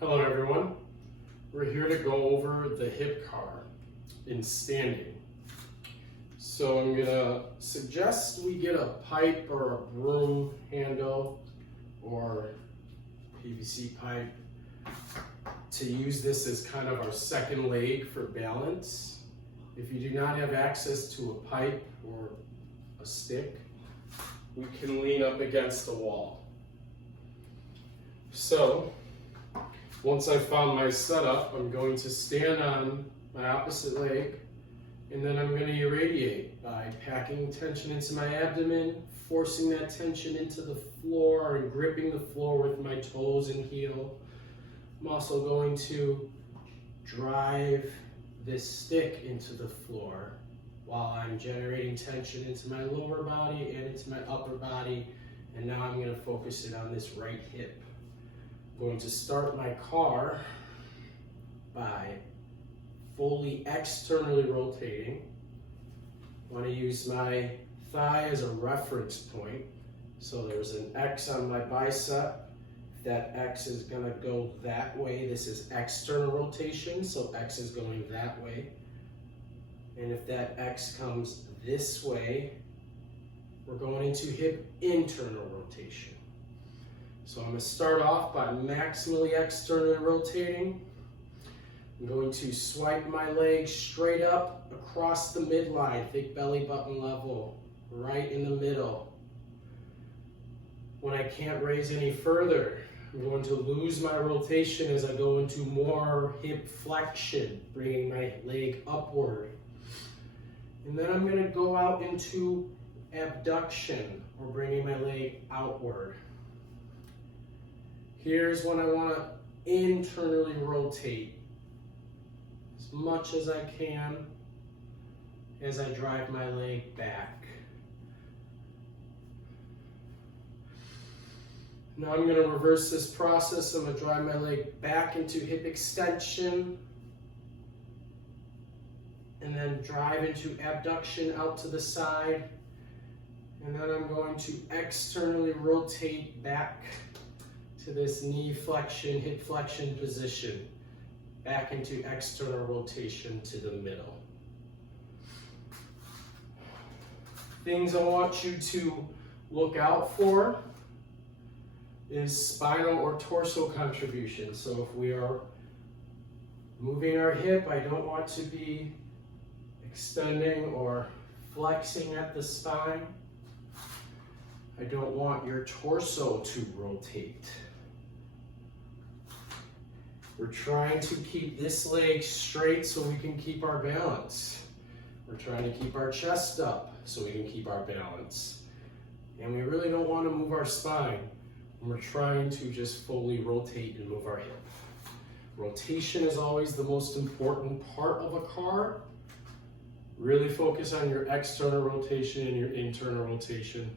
Hello everyone. We're here to go over the hip C.A.R in standing. So I'm gonna suggest we get a pipe or a broom handle or PVC pipe to use this as kind of our second leg for balance. If you do not have access to a pipe or a stick, we can lean up against the wall. So once I've found my setup, I'm going to stand on my opposite leg, and then I'm going to irradiate by packing tension into my abdomen, forcing that tension into the floor and gripping the floor with my toes and heel. I'm also going to drive this stick into the floor while I'm generating tension into my lower body and into my upper body. And now I'm going to focus it on this right hip. I'm going to start my C.A.R by fully externally rotating. I want to use my thigh as a reference point. So there's an X on my bicep. If that X is going to go that way, this is external rotation, so X is going that way. And if that X comes this way, we're going into hip internal rotation. So I'm going to start off by maximally externally rotating. I'm going to swipe my leg straight up across the midline, think belly button level, right in the middle. When I can't raise any further, I'm going to lose my rotation as I go into more hip flexion, bringing my leg upward. And then I'm going to go out into abduction, or bringing my leg outward. Here's when I want to internally rotate as much as I can as I drive my leg back. Now I'm going to reverse this process. I'm going to drive my leg back into hip extension and then drive into abduction out to the side. And then I'm going to externally rotate back to this knee flexion, hip flexion position, back into external rotation to the middle. Things I want you to look out for is spinal or torso contribution. So if we are moving our hip, I don't want to be extending or flexing at the spine. I don't want your torso to rotate. We're trying to keep this leg straight so we can keep our balance. We're trying to keep our chest up so we can keep our balance. And we really don't want to move our spine. We're trying to just fully rotate and move our hip. Rotation is always the most important part of a C.A.R. Really focus on your external rotation and your internal rotation.